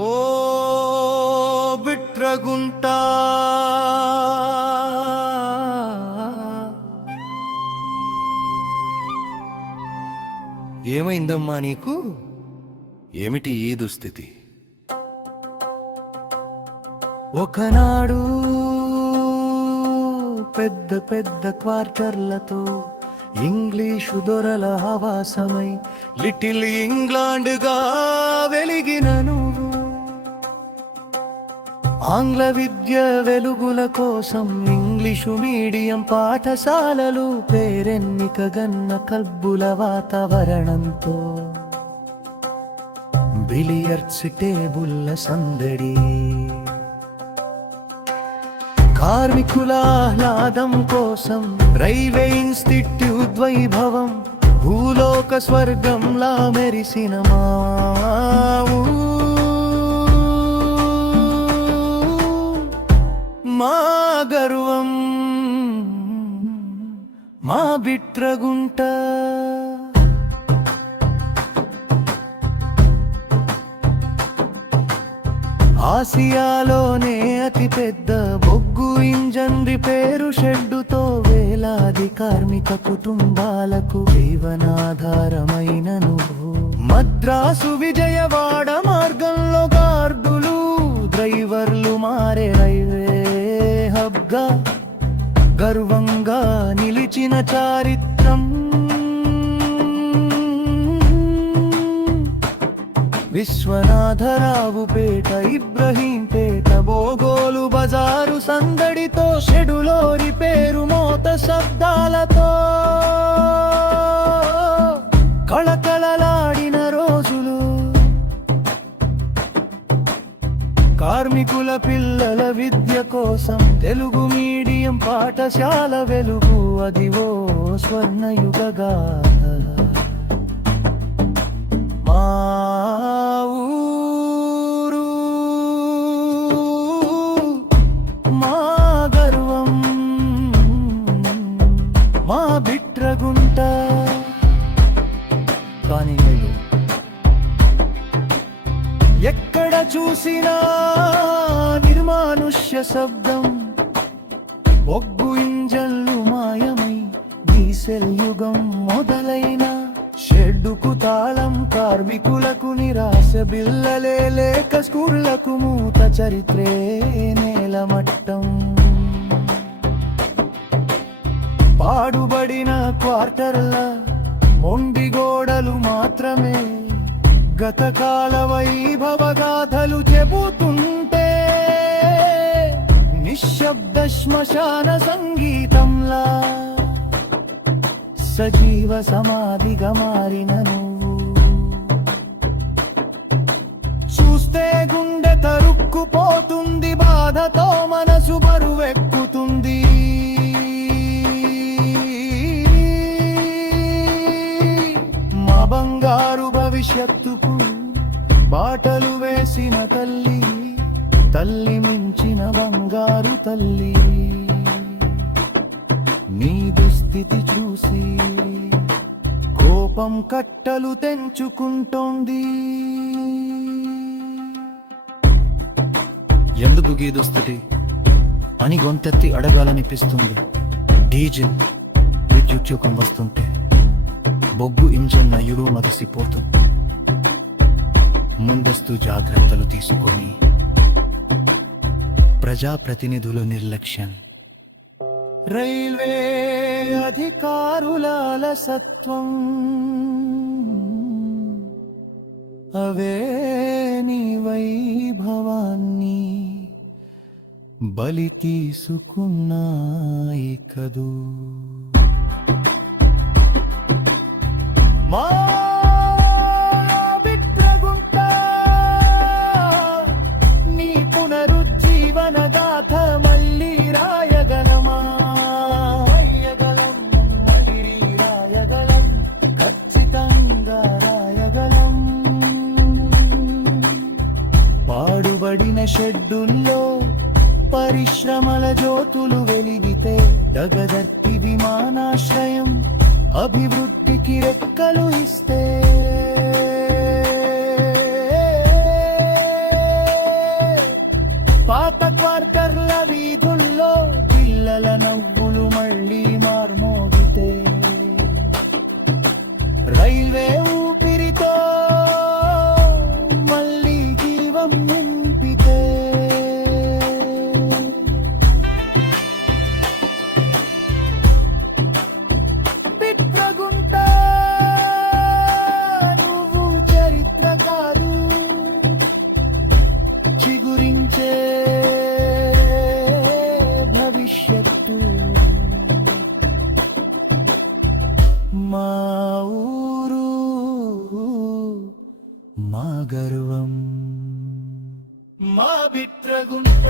ఓ బిట్రగుంట ఏమైందమ్మా నీకు? ఏమిటి ఈ దుస్థితి? ఒకనాడు పెద్ద పెద్ద క్వార్టర్లతో ఇంగ్లీషు దొరల ఆవాసమై లిటిల్ ఇంగ్లాండ్గా వెలిగిన నువ్వు ఆంగ్ల విద్య వెలుగుల కోసం ఇంగ్లీషు మీడియం పాఠశాలలు పేరెన్నికగన్న కల్బుల వాతావరణంతో బిలియర్డ్స్ టేబుల్ల సందడి కార్మికుల ఆహ్లాదం కోసం రైల్వే ఇన్స్టిట్యూట్ వైభవం భూలోక స్వర్గంలా మెరిసిన మా గర్వం మా బిట్రగుంట ఆసియాలోనే అతి పెద్ద బొగ్గు ఇంజన్ రిపేరు షెడ్డుతో వేలాది కార్మిక కుటుంబాలకు జీవనాధారమైన నువ్వు మద్రాసు విజయవాడ మార్గంలో గార్డులు డ్రైవర్లు మారే రైల్వే హబ్గా గర్వంగా నిలిచిన చారిత్రం విశ్వనాథరావుపేట ఇబ్రహీంపేట బోగోలు బజారు సందడితో షెడులో రిపేరు మోత శబ్దాలతో కళకళలాడిన రోజులు కార్మికుల పిల్లల విద్య కోసం తెలుగు మీడియం పాఠశాల వెలుగు అదివో స్వర్ణయుగగా మా ఊరు మా గర్వం మా బిట్రగుంట. కానీ ఎక్కడ చూసినా నిర్మానుష్య శబ్దం బొగ్గు ఇంజన్లు మాయమై డీసెల్ యుగం మొదలైన షెడ్డుకు తాళం కార్మికులకు నిరాశ బిల్లలే లేక స్కూళ్లకు మూత చరిత్రే నేలమట్టం పాడుబడిన క్వార్టర్ల మొండి గోడలు మాత్రమే గతకాల వైభవగాథలు చెబుతుంటే నిశ్శబ్ద శ్మశాన సంగీతంలా సజీవ సమాధిగా మారిన నువ్వు చూస్తే గుండె తరుక్కుపోతుంది బాధతో మనసు బరువెక్కుతుంది మా బంగారు భవిష్యత్తుకు బాటలు వేసిన తల్లి తల్లి మించిన బంగారు తల్లి నీ దుస్థితి చూసి కోపం కట్టలు తెంచుకుంటోంది. ఎందుకు ఈ దుస్థితి అని గొంతెత్తి అడగాలనిపిస్తుంది. డీజిల్ విద్యుత్యుగం వస్తుంటే బొగ్గు ఇంజన్ నయుడు మగసిపోతుంది. ముందస్తు జాగ్రత్తలు తీసుకొని ప్రజాప్రతినిధుల నిర్లక్ష్యం రైల్వే అధికారుల అలసత్వం అవే నీ వైభవాన్ని బలి తీసుకున్నాయి కదూ. మా బిట్రగుంట నీ పునరుజ్జీవన గాథ మళ్ళీ రాయగలమా? పాడుబడిన షెడ్డుల్లో పరిశ్రమల జ్యోతులు వెలిగితే డగదర్తి విమానాశ్రయం అభివృద్ధికి రెక్కలు ఇస్తే మా గర్వం మా బిట్రగుంట